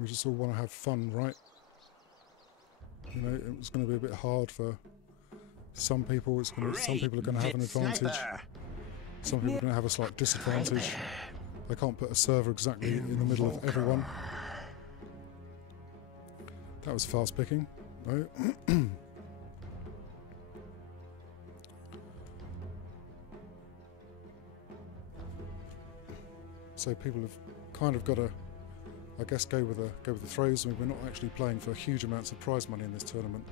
We just all want to have fun, right? You know, it's going to be a bit hard for some people. Some people are going to have an advantage. Some people are going to have a slight disadvantage. They can't put a server exactly in the middle of everyone. That was fast picking. No. So people have kind of got to, I guess, go with the throws. I mean, we're not actually playing for huge amounts of prize money in this tournament.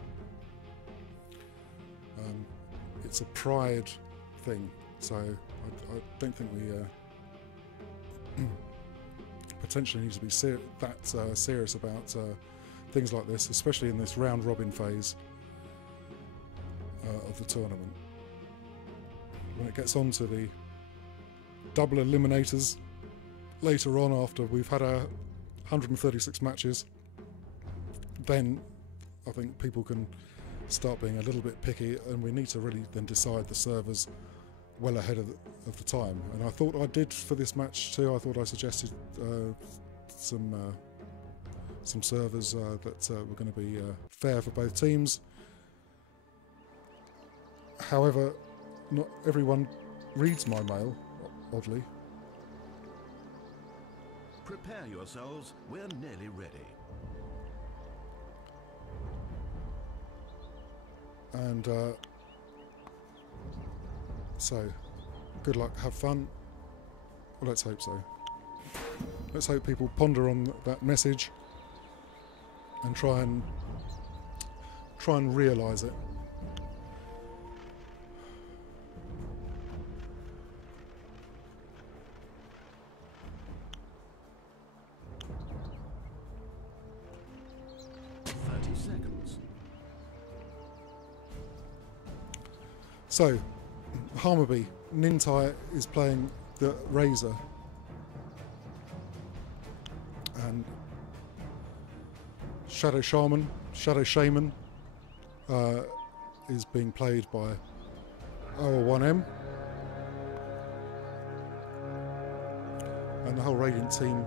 It's a pride thing, so I don't think we potentially need to be serious about things like this, especially in this round robin phase of the tournament. When it gets on to the double eliminators later on, after we've had 136 matches, then I think people can start being a little bit picky, and we need to really then decide the servers well ahead of the time. And I thought I did for this match too. I thought I suggested some servers that were going to be fair for both teams. However, not everyone reads my mail, oddly. Prepare yourselves, we're nearly ready. And so, good luck, have fun. Well, let's hope so. Let's hope people ponder on that message and try and realise it. So, Hammarby, Nyxtape is playing the Razor, and Shadow Shaman is being played by OL1M, and the whole Radiant team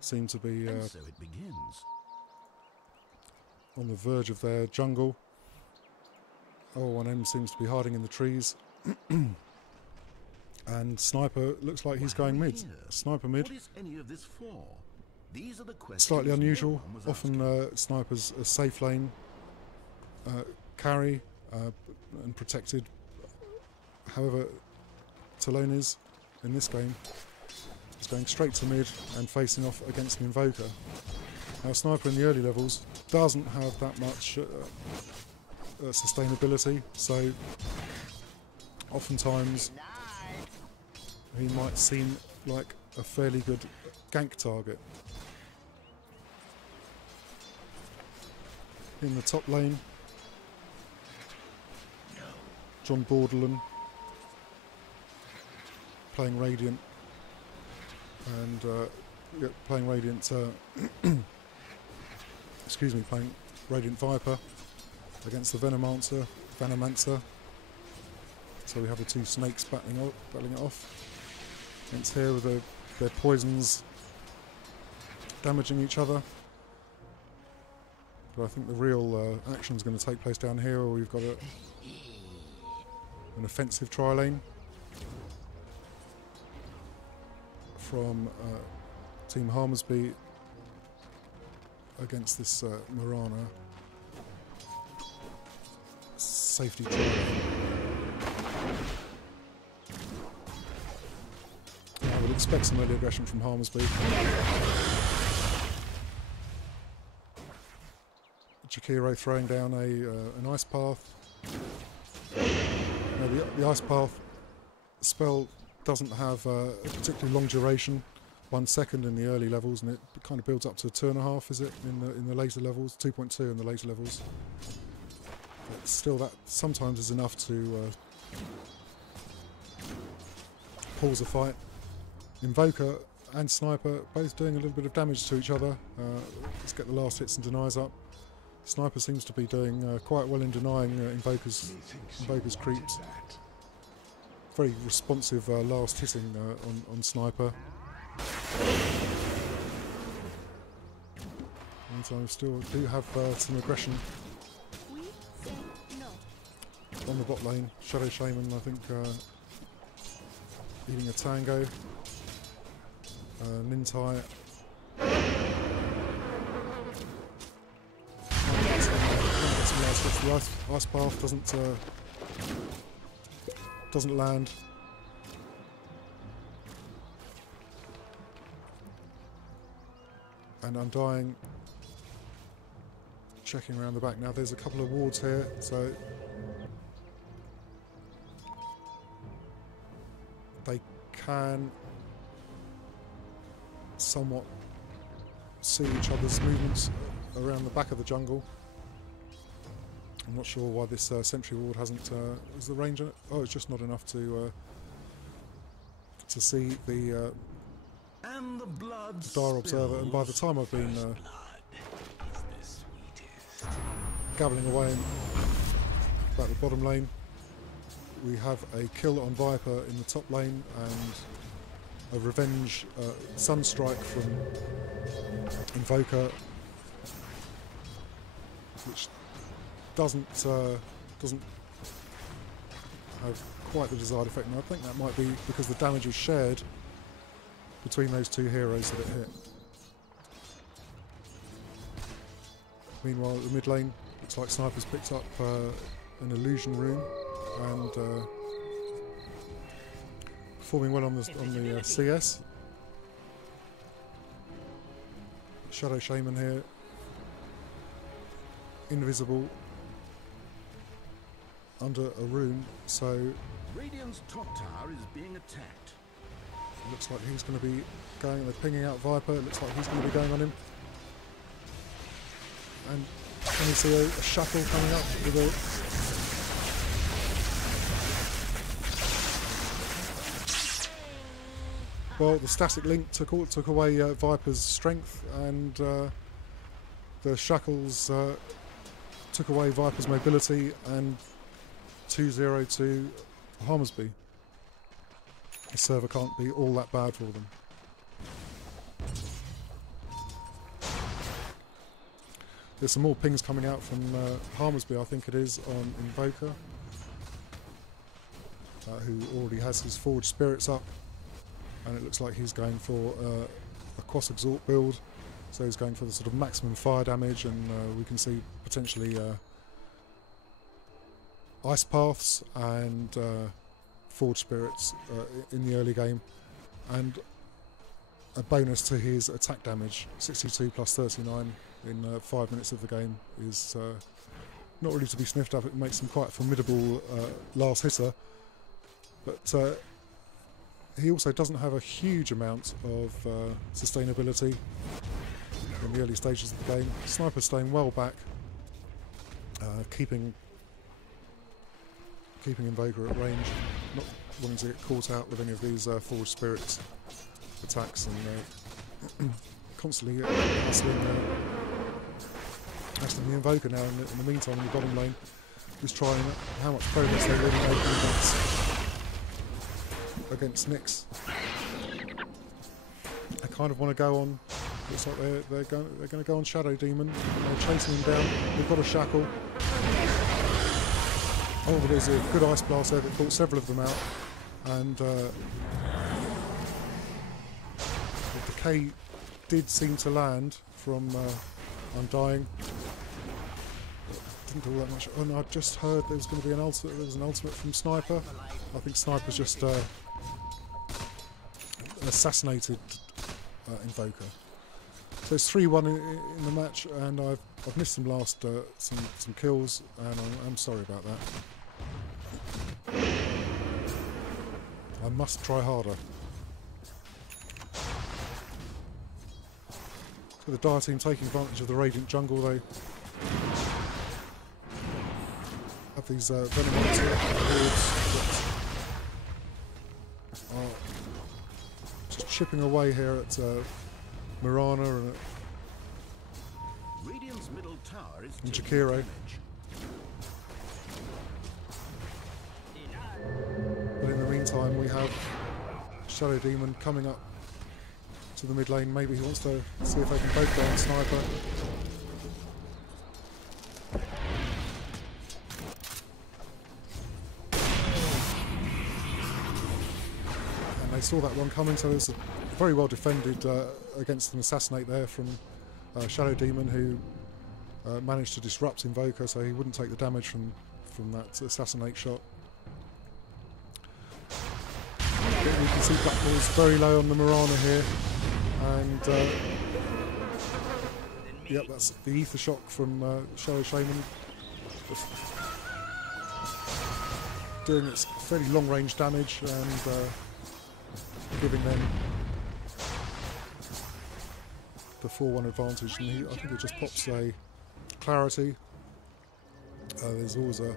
seem to be so it begins. On the verge of their jungle. OL1M seems to be hiding in the trees. And Sniper looks like he's going mid. Sniper mid. What is any of this for? These are the questions. Slightly unusual. Often Sniper's a safe lane carry and protected. However, Taloni's in this game is going straight to mid and facing off against an Invoker. Now, Sniper in the early levels doesn't have that much sustainability, so oftentimes he might seem like a fairly good gank target. In the top lane, John Borderland playing Radiant and playing Radiant excuse me, playing Radiant Viper against the Venomancer. So we have the two snakes battling it off. Against here with their poisons damaging each other. But I think the real action is going to take place down here, where we've got an offensive tri-lane from Team Hammarby against this Marana safety tri-lane. I would expect some early aggression from Hammarby. Jakiro throwing down an ice path. Now the ice path spell doesn't have a particularly long duration, 1 second in the early levels, and it kind of builds up to 2.5, is it, in the later levels, 2.2 in the later levels. But still, that sometimes is enough to pause a fight. Invoker and Sniper both doing a little bit of damage to each other. Let's get the last hits and denies up. Sniper seems to be doing quite well in denying Invoker's creeps. Very responsive last hitting on Sniper. Meantime, we still do have some aggression We say no. on the bot lane. Shadow Shaman, I think, eating a tango. Nintai. The ice path doesn't land. And Undying checking around the back. Now there's a couple of wards here, so they can somewhat see each other's movements around the back of the jungle. I'm not sure why this sentry ward hasn't. Is the range on it? Oh, it's just not enough to see the And the blood Dire Observer. And by the time I've been gabbling away about the bottom lane, we have a kill on Viper in the top lane and a revenge Sunstrike from Invoker, which doesn't have quite the desired effect, and I think that might be because the damage is shared between those two heroes that it hit. Meanwhile, at the mid lane, looks like Sniper's picked up an illusion rune and performing well on the CS. Shadow Shaman here, invisible under a rune, so Radiant's top tower is being attacked. it looks like he's going to be going. They're pinging out Viper. It looks like he's going to be going on him. And can you see a shackle coming up with a... Well, the static link took away Viper's strength, and the shackles took away Viper's mobility, and 2-0 to Hammarby. The server can't be all that bad for them. There's some more pings coming out from Hammarby, I think it is, on Invoker, who already has his Forged Spirits up, and it looks like he's going for a cross exort build, so he's going for the sort of maximum fire damage, and we can see potentially ice paths and Forged Spirits in the early game, and a bonus to his attack damage. 62 plus 39 in 5 minutes of the game is not really to be sniffed at. It makes him quite a formidable last hitter, but he also doesn't have a huge amount of sustainability in the early stages of the game. Sniper staying well back, keeping Invoker at range, not wanting to get caught out with any of these Forged Spirits attacks, and constantly hustling the Invoker now in the meantime in the bottom lane, just trying how much progress they really make against Nyx. I kind of want to go on. Looks like they're going to go on Shadow Demon. They're chasing him down. They've got a shackle. Oh, there's a good ice blast there that caught several of them out, and the decay did seem to land from Undying. Didn't do all that much. Oh no, I just heard there was going to be an ultimate. There was an ultimate from Sniper. I think Sniper's just assassinated Invoker. So it's 3-1 in the match, and I've missed some last some kills, and I'm sorry about that. I must try harder. So the Dire team taking advantage of the Radiant jungle, though. Have these Venomite wards that are just chipping away here at Mirana and Radiant's middle tower is and taking Jakiro. damage. But in the meantime, we have Shadow Demon coming up to the mid lane. Maybe he wants to see if they can both go on Sniper. saw that one coming, so it's very well defended against an assassinate there from Shadow Demon, who managed to disrupt Invoker, so he wouldn't take the damage from that assassinate shot. You can see Blackpool's very low on the Mirana here, and yep, that's the ether shock from Shadow Shaman, doing its fairly long range damage and giving them the 4-1 advantage. And I think it just pops a clarity. There's always a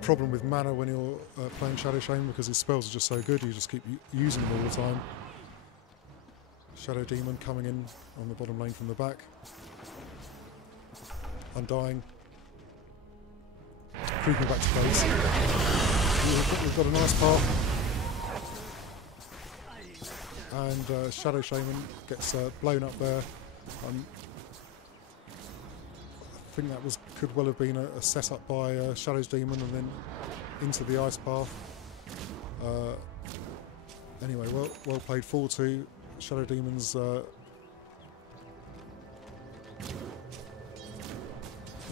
problem with mana when you're playing Shadow Shaman, because his spells are just so good, you just keep using them all the time. Shadow Demon coming in on the bottom lane from the back. Undying. Creeping back to base. We've got a nice path. And Shadow Shaman gets blown up there. I think that could well have been a setup by Shadow's Demon and then into the ice path. Anyway, well played. 4-2. Shadow Demon's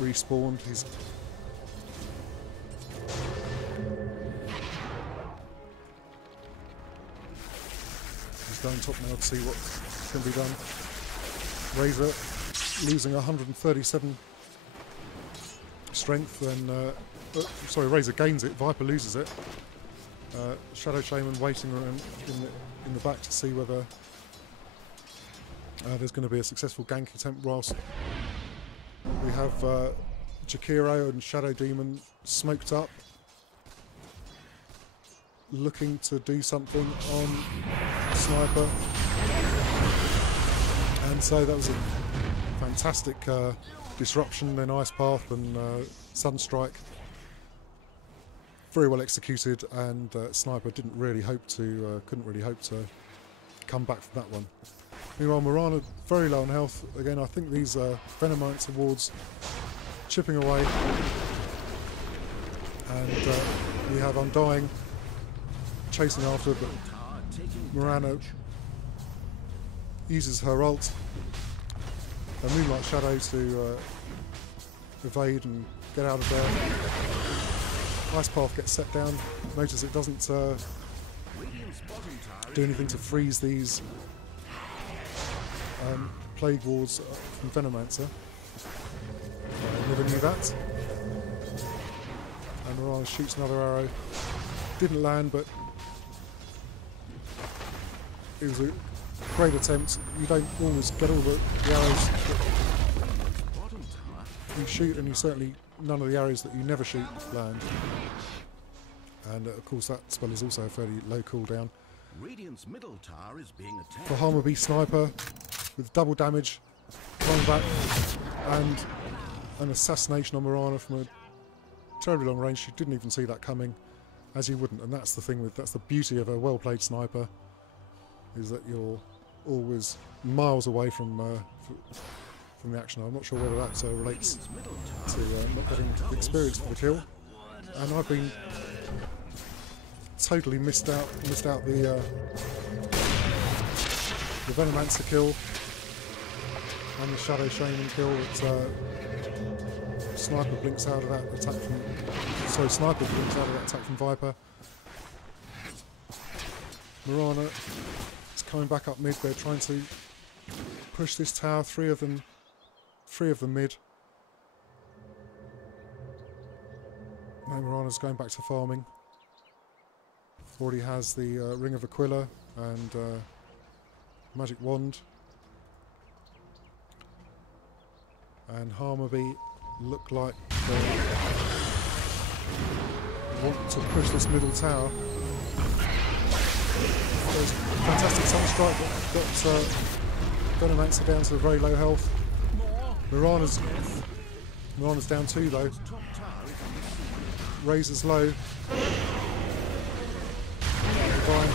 respawned. He's going top now to see what can be done. Razor losing 137 strength, and sorry, Razor gains it, Viper loses it. Shadow Shaman waiting around in the back to see whether there's going to be a successful gank attempt, whilst we have Jakiro and Shadow Demon smoked up, looking to do something on Sniper. And so that was a fantastic disruption, then Ice Path and Sunstrike. Very well executed, and Sniper couldn't really hope to come back from that one. Meanwhile, Mirana very low on health. Again, I think these Venomites awards chipping away, and we have Undying chasing after, but Mirana uses her ult, a Moonlight Shadow, to evade and get out of there. Ice Path gets set down. Notice it doesn't do anything to freeze these Plague Wards from Venomancer. Never knew that. And Mirana shoots another arrow. Didn't land, but it was a great attempt. You don't always get all the arrows that you shoot, and you certainly none of the arrows that you never shoot land. And of course that spell is also a fairly low cooldown. Radiant's middle tower is being attacked. For Hammarby, Sniper with double damage coming back, and an assassination on Mirana from a terribly long range. She didn't even see that coming, as you wouldn't. And that's the thing that's the beauty of a well-played Sniper, is that you're always miles away from the action. I'm not sure whether that relates to not getting the experience for the kill. And I've been totally missed out the Venomancer kill and the Shadow Shaman kill. Sniper blinks out of that attack from. Sniper blinks out of that attack from Viper. Mirana is coming back up mid. They're trying to push this tower. Three of them mid. Now Mirana's going back to farming. Already has the Ring of Aquila and Magic Wand. And Hammarby look like they want to push this middle tower. There's fantastic Sunstrike that got Venomancer down to very low health. Mirana's down too though. Razor's low. Divine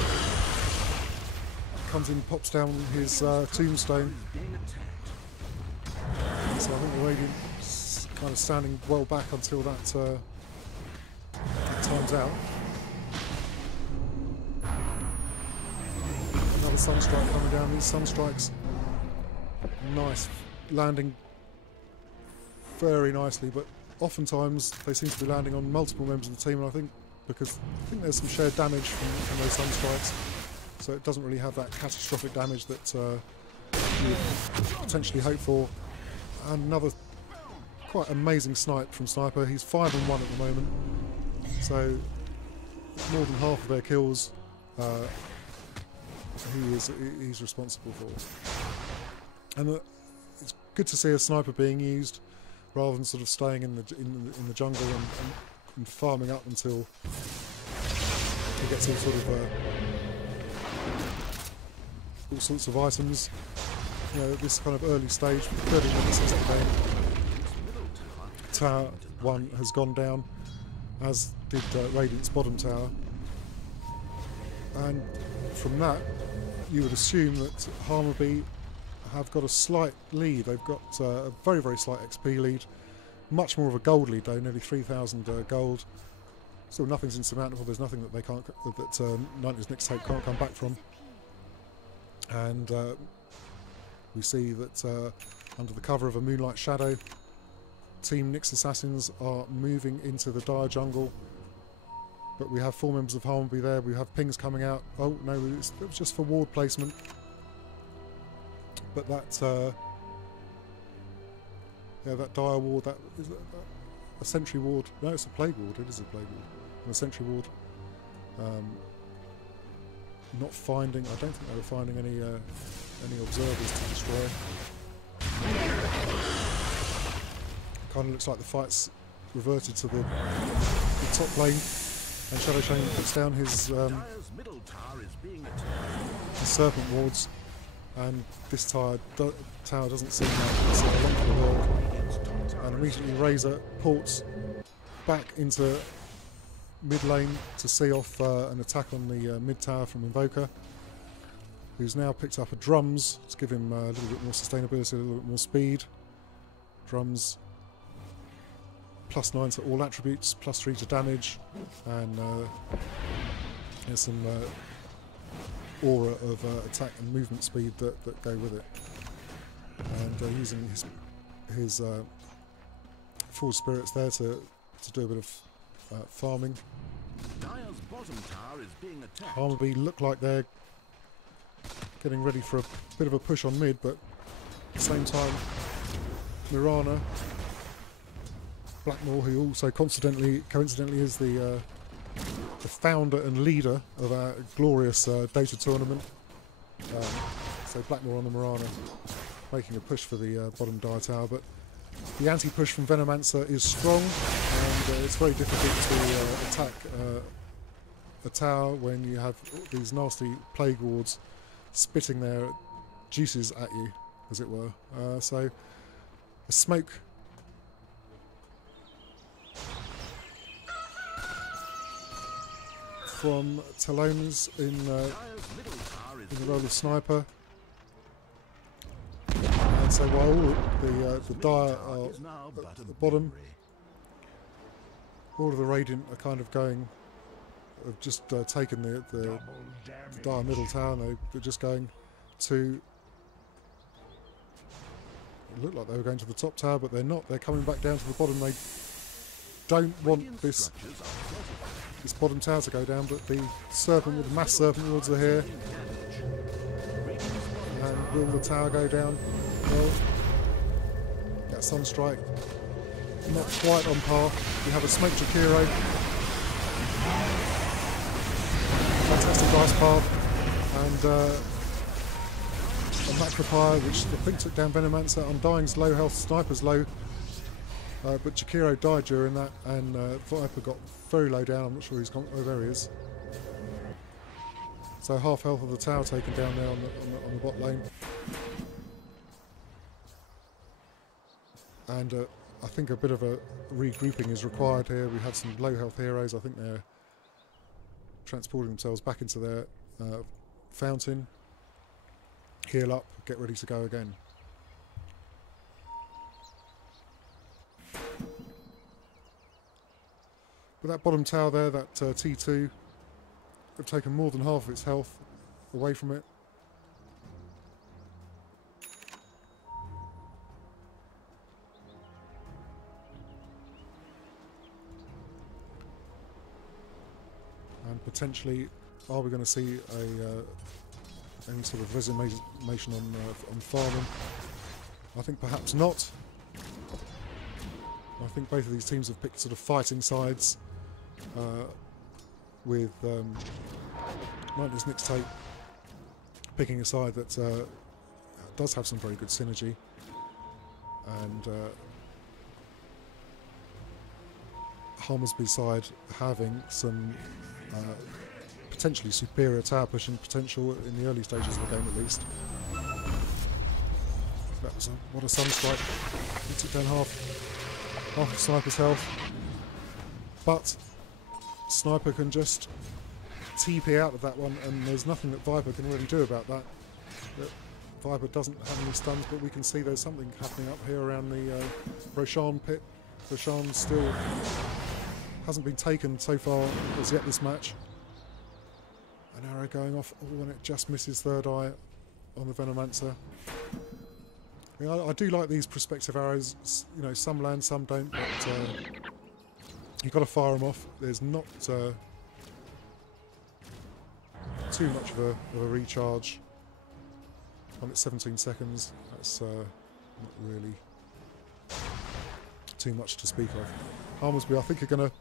comes in, pops down his tombstone. So I think the Radiant's kind of standing well back until that time's out. the Sunstrike coming down. These Sunstrikes, nice, landing very nicely, but oftentimes they seem to be landing on multiple members of the team, and I think there's some shared damage from those Sunstrikes, so it doesn't really have that catastrophic damage that you would potentially hope for. And another quite amazing snipe from Sniper. He's 5 and 1 at the moment, so more than half of their kills he's responsible for. And it's good to see a Sniper being used rather than sort of staying in the jungle and farming up until he gets all sorts of items. You know, this kind of early stage, 30 minutes into the game, Tower 1 has gone down, as did Radiant's bottom tower, and from that you would assume that Hammarby have got a slight lead. They've got a very, very slight XP lead, much more of a gold lead though, nearly 3,000 gold. Still nothing's insurmountable. There's nothing that Nyxtape can't come back from. And we see that under the cover of a moonlight shadow, Team Nyx Assassins are moving into the dire jungle. But we have 4 members of Hammarby there. We have pings coming out. Oh no, it was just for ward placement. But that that dire ward, that is a sentry ward. No, it's a plague ward. It is a plague ward. And a sentry ward. Not finding. I don't think they were finding any observers to destroy. Kind of looks like the fight's reverted to the top lane, and Shadow Shane puts down his serpent wards, and this tower doesn't seem like it's a long for the world, and immediately Razor ports back into mid lane to see off an attack on the mid tower from Invoker, who's now picked up a drums to give him a little bit more sustainability, a little bit more speed. Drums +9 to all attributes, +3 to damage, and there's some aura of attack and movement speed that go with it. And using his full spirits there to do a bit of farming. Dire's bottom tower is being attacked. Hammarby look like they're getting ready for a bit of a push on mid, but at the same time, Mirana, Blackmore, who also coincidentally is the founder and leader of our glorious Dota tournament. So Blackmore on the Mirana, making a push for the bottom dire tower, but the anti-push from Venomancer is strong, and it's very difficult to attack a tower when you have these nasty plague wards spitting their juices at you, as it were. So a smoke from Talones in the role of Sniper. And so while all the dire are at the bottom, all of the Radiant are kind of going, have just taken the dire middle tower, and they're just going to, it looked like they were going to the top tower, but they're not. They're coming back down to the bottom. They don't want this bottom tower to go down, but the mass serpent wards are here. And will the tower go down? Well, that Sunstrike not quite on par. We have a Smoke Jakiro, fantastic ice path, and a Macropire, which I think took down Venomancer. Undying's low health, Sniper's low, but Jakiro died during that, and Viper got very low down. I'm not sure he's gone. Oh, there he is. So half health of the tower taken down there on the bot lane. And I think a bit of a regrouping is required here. We have some low health heroes. I think they're transporting themselves back into their fountain. Heal up, get ready to go again. But that bottom tower there, that T2, have taken more than half of its health away from it. potentially, are we going to see any sort of resignation on farming? I think perhaps not. I think both of these teams have picked sort of fighting sides, with Nyxtape picking a side that does have some very good synergy, and Hammarby's side having some potentially superior tower pushing potential in the early stages of the game at least. That was what a sunstrike. He took down half of Sniper's health, but Sniper can just TP out of that one, and there's nothing that Viper can really do about that. Viper doesn't have any stuns, but we can see there's something happening up here around the Roshan pit. Roshan still hasn't been taken so far as yet this match. An arrow going off, and it just misses third eye on the Venomancer. I do like these perspective arrows. You know, some land, some don't, but you've got to fire them off. There's not too much of a recharge. On at 17 seconds, that's not really too much to speak of. Hammarby, I think, are going to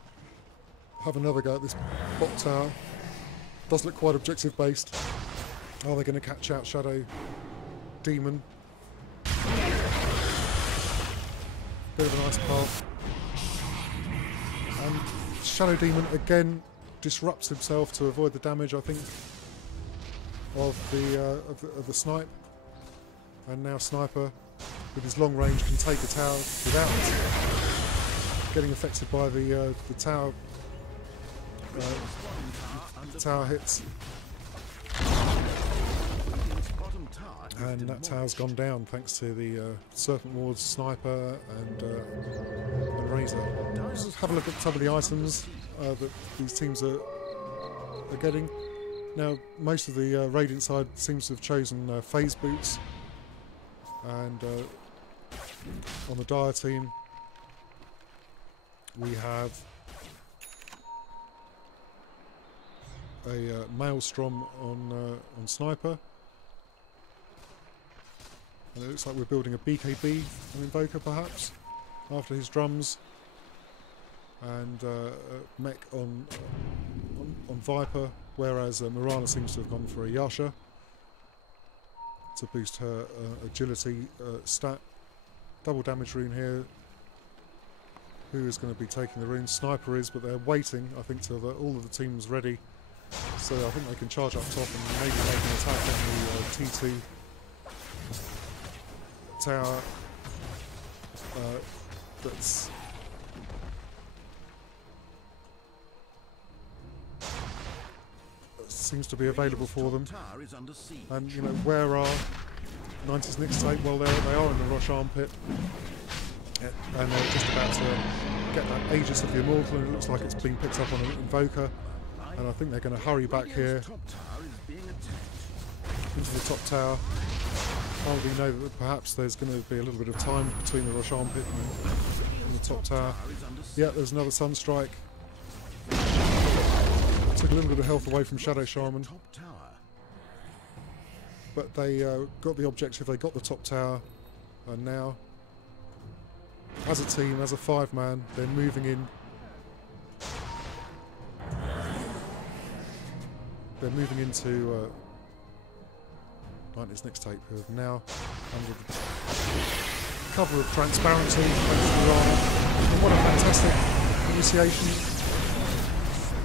have another go at this bot tower. Does look quite objective based. Are they going to catch out Shadow Demon? Bit of a nice path. And Shadow Demon again disrupts himself to avoid the damage, I think, of the snipe. And now Sniper, with his long range, can take a tower without getting affected by the tower hits. And that tower's gone down thanks to the Serpent Ward's Sniper and Razor. Let's just have a look at some of the items that these teams are getting. Now, most of the Radiant side seems to have chosen phase boots, and on the Dire team we have a Maelstrom on Sniper, and it looks like we're building a BKB on Invoker perhaps after his drums, and mech on Viper, whereas Mirana seems to have gone for a Yasha to boost her agility stat. Double damage rune here. Who is going to be taking the rune? Sniper is, but they're waiting, I think, till all of the team's ready. So I think they can charge up top and maybe make an attack on the T2 tower that's seems to be available for them. And you know, where are 90s Nyxtape? Well, they are in the Roshan pit, and they're just about to get that Aegis of the Immortal, and it looks like it's being picked up on an Invoker, and I think they're going to hurry back here into the top tower. We know that perhaps there's going to be a little bit of time between the Roshan pit and the top tower. Yeah, there's another Sunstrike. Took a little bit of health away from Shadow Shaman, but they got the objective, they got the top tower, and now, as a team, as a 5-man, they're moving in. They're moving into 90s Nyxtape, who have now, under the cover of transparency, and what a fantastic initiation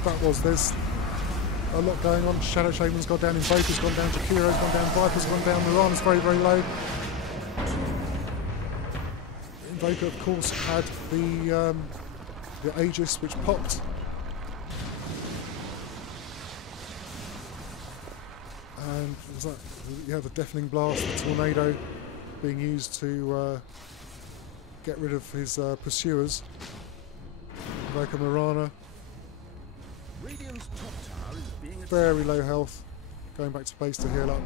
that was. There's a lot going on. Shadow Shaman's gone down, Invoker's gone down, Jakiro's gone down, Viper's gone down, Mirana's very, very low. Invoker, of course, had the Aegis, which popped. And was that, yeah, the Deafening Blast, the Tornado being used to get rid of his pursuers. Invoker Mirana. Very low health, going back to base to heal up.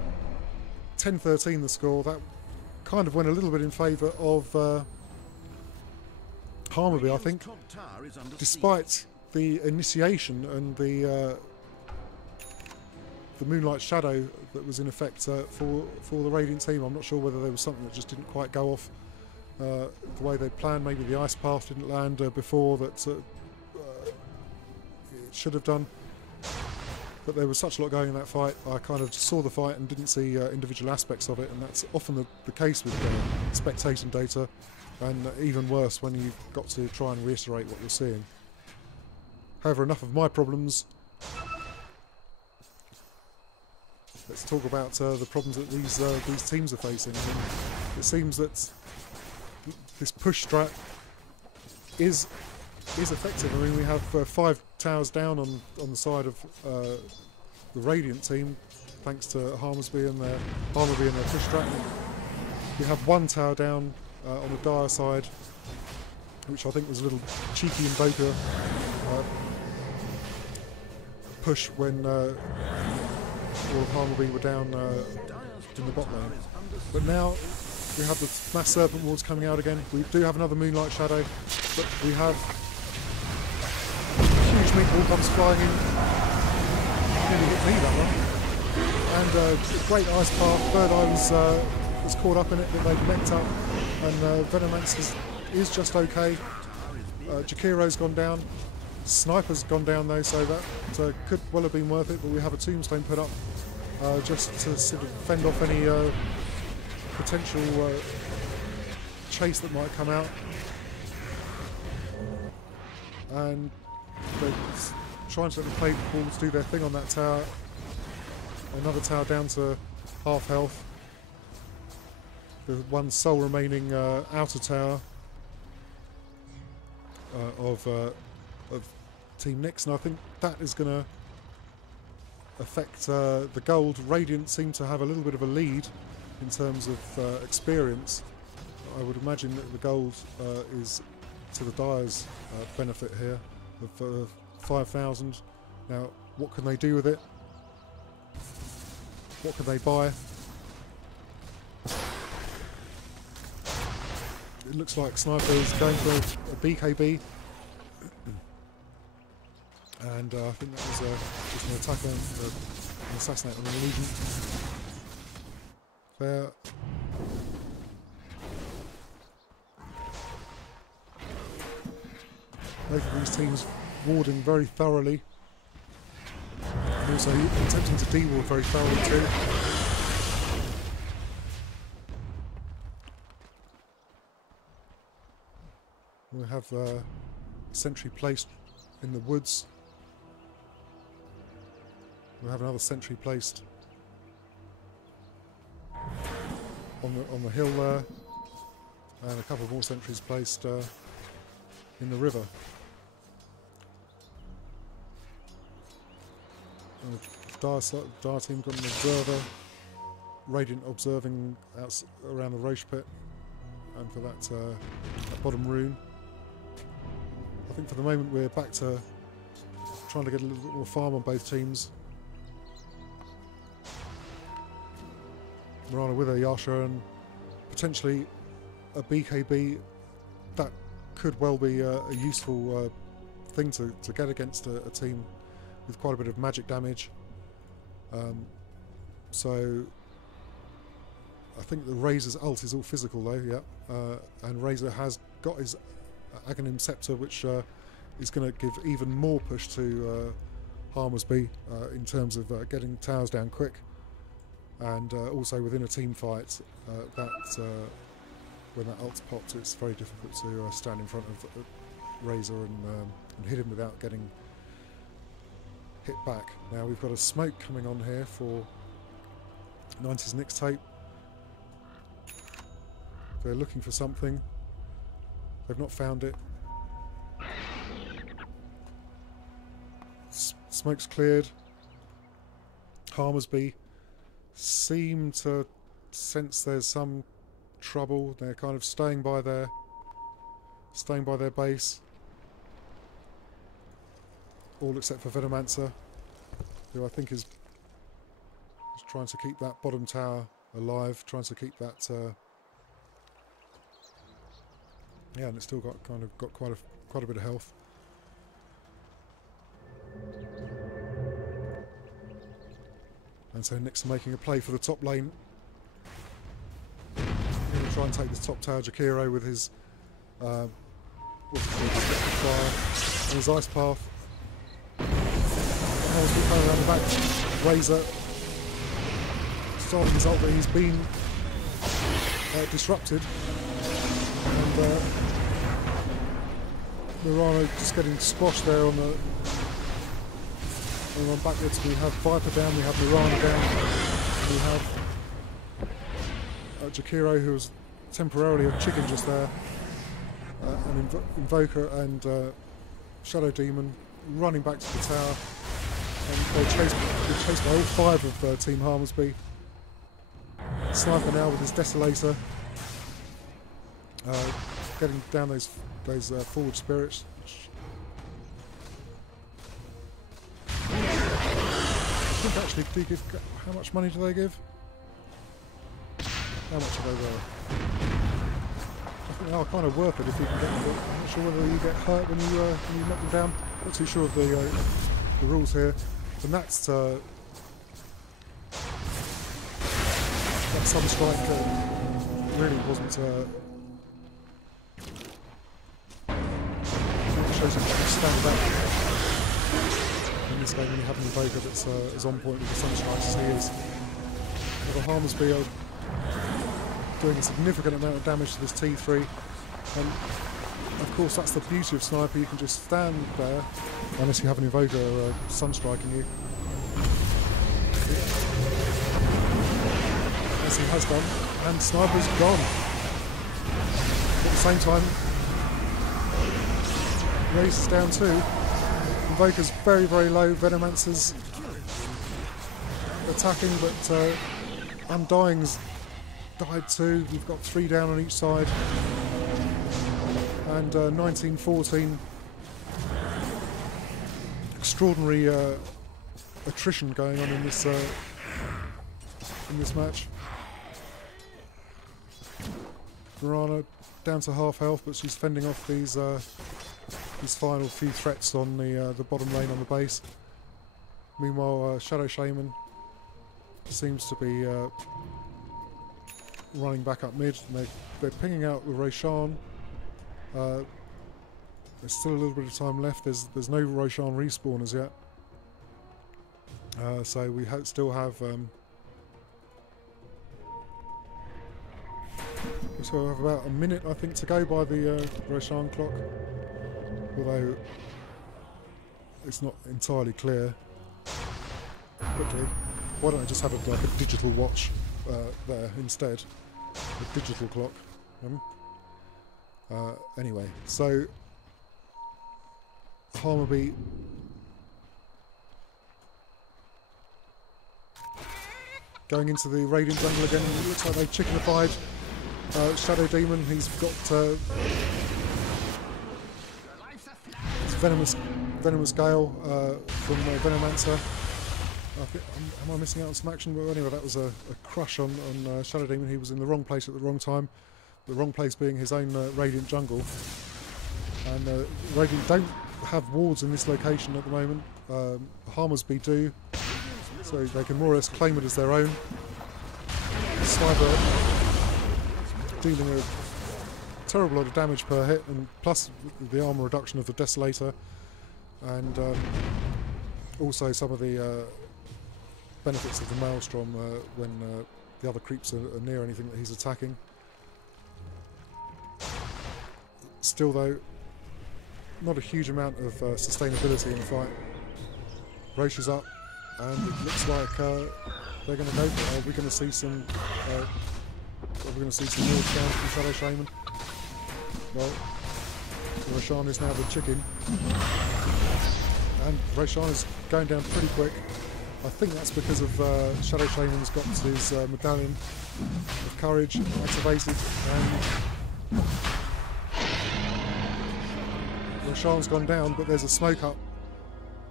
10-13 the score. That kind of went a little bit in favour of Hammarby, I think, despite the initiation and the the Moonlight Shadow that was in effect for the Radiant team. I'm not sure whether there was something that just didn't quite go off the way they'd planned. Maybe the Ice Path didn't land before that it should have done. But there was such a lot going in that fight. I kind of saw the fight and didn't see individual aspects of it, and that's often the case with spectating data, and even worse when you've got to try and reiterate what you're seeing. However, enough of my problems. Let's talk about the problems that these teams are facing. I mean, it seems that this push strat is effective. I mean, we have 5 towers down on the side of the Radiant team, thanks to Hammarby and their push strat. We have 1 tower down on the Dire side, which I think was a little cheeky Invoker push when all of Hammarby were down in the bot lane. But now we have the Mass Serpent Wards coming out again. We do have another Moonlight Shadow, but we have huge meatball comes flying in. Nearly hit me, that one. And great Ice Path. Bird Eye was caught up in it, but they've necked up. And Venomancer is just okay. Jakiro's gone down. Sniper's gone down though, so that could well have been worth it, but we have a Tombstone put up just to sort of fend off any potential chase that might come out. And they're trying to let the plate balls do their thing on that tower. Another tower down to half health. The one sole remaining outer tower of Team Nyx, and I think that is going to affect the gold. Radiant seem to have a little bit of a lead in terms of experience. I would imagine that the gold is to the Dire's benefit here of 5,000. Now, what can they do with it? What can they buy? It looks like Sniper is going for a BKB. And I think that was just an attack on an assassinate on the Legion. There. Both of these teams warding very thoroughly. And also attempting to de-ward very thoroughly too. We have a sentry placed in the woods. We have another sentry placed on the hill there, and a couple more sentries placed in the river. And the Dire team got an observer, Radiant observing out around the Roche pit, and for that bottom rune. I think for the moment we're back to trying to get a little bit more farm on both teams. Mirana with a Yasha and potentially a BKB. That could well be a useful thing to get against a team with quite a bit of magic damage. So I think the Razor's ult is all physical though, yeah. And Razor has got his Aghanim Scepter, which is going to give even more push to Hammarby in terms of getting towers down quick. And also within a team fight, when that ult's popped, it's very difficult to stand in front of Razor and hit him without getting hit back. Now we've got a smoke coming on here for 90s Nyxtape. They're looking for something. They've not found it. Smoke's cleared. Hammarby seem to sense there's some trouble. They're kind of staying by their base. All except for Venomancer, who I think is trying to keep that bottom tower alive, trying to keep that. Yeah, and it's still got quite a bit of health. And so Nyx making a play for the top lane. Going to try and take this top tower. Jakiro with his fire and his ice path. Hammarby going around the back. Razor starting his ult, but he's been disrupted. And Murano just getting squashed there on the on backwards. We have Viper down, we have Murano down, we have Jakiro, who was temporarily a chicken just there, and Invoker and Shadow Demon running back to the tower, and they're chased by all 5 of Team Hammarby. Sniper now with his Desolator, getting down those forward spirits. I think actually, do you give, how much money do they give? How much are they worth? I think they are kind of worth it if you can get them. I'm not sure whether you get hurt when you knock them down. Not too sure of the rules here. And that's that Sunstrike really wasn't. It shows you how to stand back. In this game, when you have an Invoker that's is on point with the Sunstrike as he is. The Hammarby are doing a significant amount of damage to this T3, and of course that's the beauty of Sniper. You can just stand there unless you have an Invoker Sunstriking you, as he has done, and Sniper's gone. At the same time, Raze is down too. Invoker's very, very low. Venomancer's attacking, but Undying's died too. We've got 3 down on each side. And 1914. Extraordinary attrition going on in this match. Mirana down to half health, but she's fending off these final few threats on the bottom lane on the base. Meanwhile, Shadow Shaman seems to be running back up mid. And they're pinging out the Roshan. There's still a little bit of time left. There's no Roshan respawn as yet. So we still have about a minute, I think, to go by the Roshan clock. Although it's not entirely clear. Quickly, why don't I just have like a digital watch there instead? A digital clock. Anyway, so Hammarby going into the Radiant jungle again. It looks like they've chickenified Shadow Demon. He's got Venomous Gale from Venomancer. Am I missing out on some action? Well, anyway, that was a crush on Shadow Demon. He was in the wrong place at the wrong time. The wrong place being his own Radiant jungle. And Radiant don't have wards in this location at the moment. Hammarby do, so they can more or less claim it as their own. Sniper dealing a terrible lot of damage per hit, and plus the armor reduction of the Desolator, and also some of the benefits of the Maelstrom when the other creeps are near anything that he's attacking. Still though, not a huge amount of sustainability in the fight. Roche is up, and it looks like they're going to go. Are we going to see some? Are we going to see some more down from Shadow Shaman? Well, Roshan is now the chicken, and Roshan is going down pretty quick. I think that's because of Shadow Shaman's got his medallion of courage activated, and Roshan's gone down, but there's a smoke up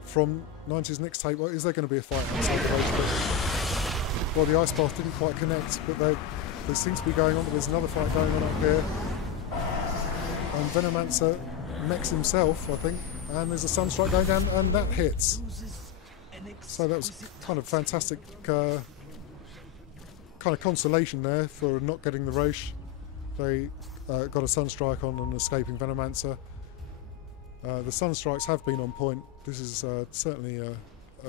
from 90's Nyxtape. Well, is there going to be a fight outside the base? Well, the ice path didn't quite connect, but there seems to be going on. But there's another fight going on up here, and Venomancer mechs himself, I think, and there's a Sunstrike going down, and that hits. So that was kind of fantastic kind of consolation there for not getting the Roche. They got a Sunstrike on an escaping Venomancer. The Sunstrikes have been on point. This is certainly a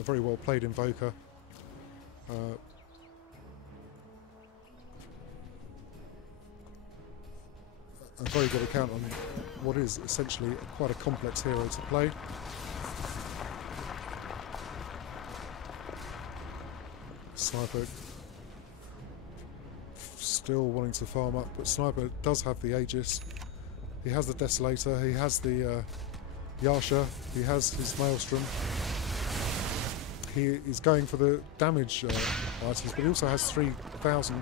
very well played Invoker. A very good account on what is essentially quite a complex hero to play. Sniper still wanting to farm up, but Sniper does have the Aegis. He has the Desolator, he has the Yasha, he has his Maelstrom. He is going for the damage items, but he also has 3,000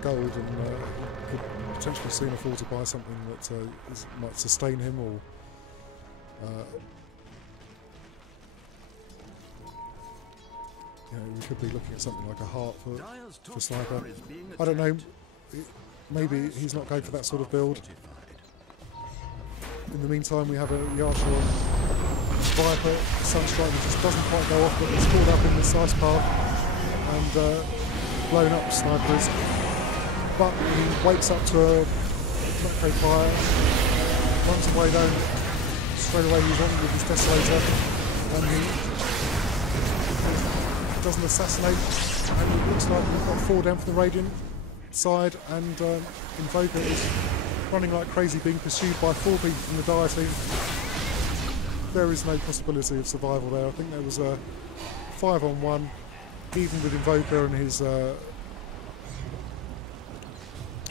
gold, and could potentially soon afford to buy something that might sustain him, or we could be looking at something like a heart for Sniper. I don't know, maybe he's not going for that sort of build. In the meantime, we have a Yasha on Viper, Sunstrike, which just doesn't quite go off, but it's caught up in the Sice path and blown up Snipers. But he wakes up to a Blackcade fire, runs away though, straight away he's on with his Desolator, and he doesn't assassinate, and it looks like we've got 4 down for the Radiant side, and Invoker is running like crazy, being pursued by 4 people from the Dire team. There is no possibility of survival there. I think there was a 5-on-1, even with Invoker and his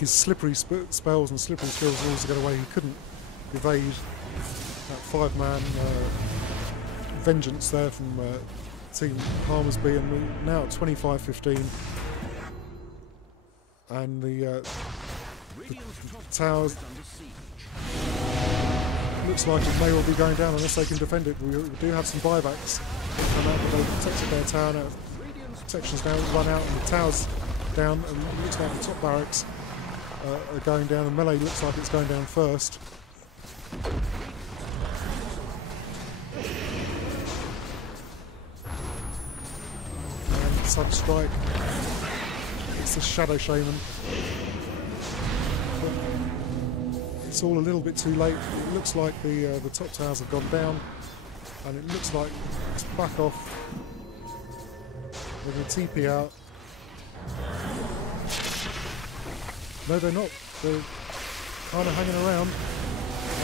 slippery spells and slippery skills rules to get away. He couldn't evade that 5-man vengeance there from Team Hammarby, and we're now at 25-15, and the towers looks like it may well be going down unless they can defend it. We do have some buybacks that come out, but they've protected their tower now. Protections now run out, and the tower's down, and it looks like the top barracks are going down, and melee looks like it's going down first. And Sunstrike, it's the Shadow Shaman. It's all a little bit too late. It looks like the top towers have gone down, and it looks like it's back off. They're going to TP out. No, they're not. They're kind of hanging around,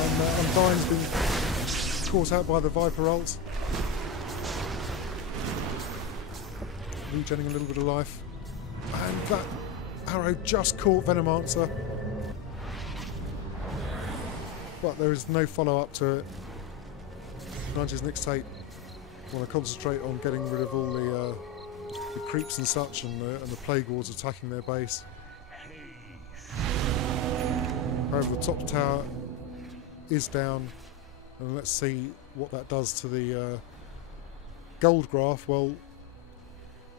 and Undyne's been caught out by the Viper ult. Regenerating a little bit of life, and that arrow just caught Venomancer. But there is no follow-up to it. 90s Nyxtape want to concentrate on getting rid of all the creeps and such, and the Plague Wards attacking their base. However, the top tower is down, and let's see what that does to the gold graph. Well,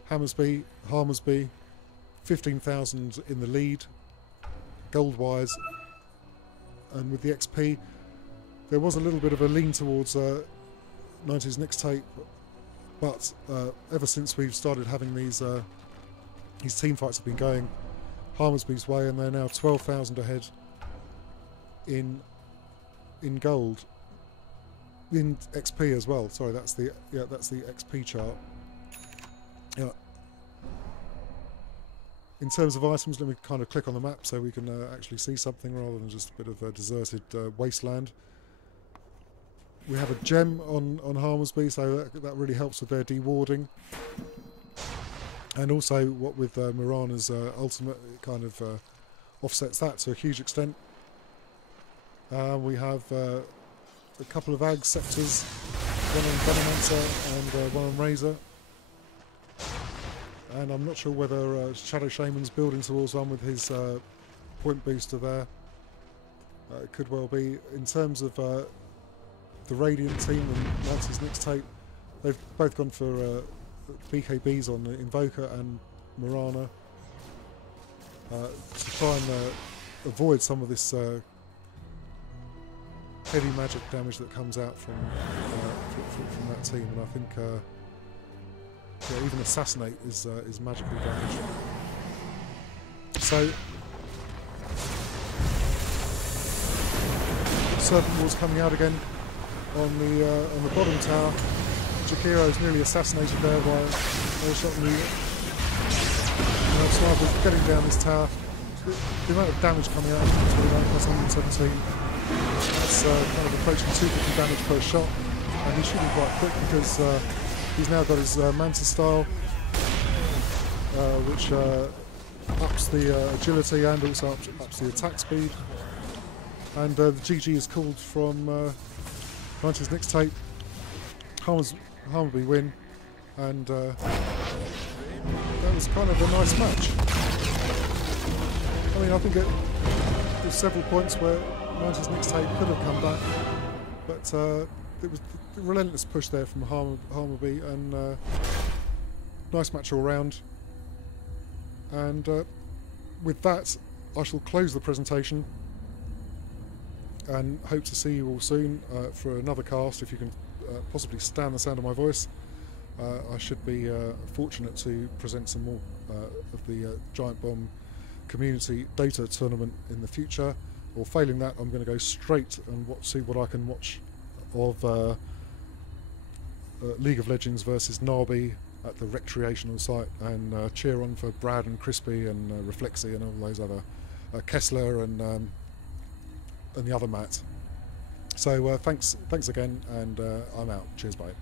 Hammarby, 15,000 in the lead, gold-wise. And with the XP, there was a little bit of a lean towards 90s Nyxtape, but ever since we've started having these team fights have been going Hammarby's way, and they're now 12,000 ahead in gold, in XP as well. Sorry, that's the XP chart. Yeah. In terms of items, let me kind of click on the map so we can actually see something rather than just a bit of a deserted wasteland. We have a gem on Hammarby, so that really helps with their dewarding. And also, what with Mirana's ultimate, it kind of offsets that to a huge extent. We have a couple of Ag Scepters, one on Venomancer and one on Razor. And I'm not sure whether Shadow Shaman's building towards one with his point booster there. It could well be. In terms of the Radiant team and 90s Nyxtape, they've both gone for BKBs on Invoker and Mirana to try and avoid some of this heavy magic damage that comes out from that team. And I think Yeah, even assassinate is magical damage. So Serpent Ward's coming out again on the bottom tower. Jakiro is nearly assassinated there by a shot in the Sniper getting down this tower. The amount of damage coming out is 29 plus 117. That's kind of approaching 250 damage per shot, and he's shooting quite quick because he's now got his Manta style, which ups the agility and also ups the attack speed. And the GG is called from 90s Nyxtape. Hammarby win, and that was kind of a nice match. I mean, I think there's several points where 90s Nyxtape could have come back, but it was the relentless push there from Hammarby, and nice match all round. And with that, I shall close the presentation and hope to see you all soon for another cast. If you can possibly stand the sound of my voice, I should be fortunate to present some more of the Giant Bomb community data tournament in the future, or failing that I'm going to go straight and see what I can watch of League of Legends versus Nyxtape at the recreational site, and cheer on for Brad and Crispy and Reflexy and all those other Kessler and the other Matt. So thanks again, and I'm out. Cheers, bye.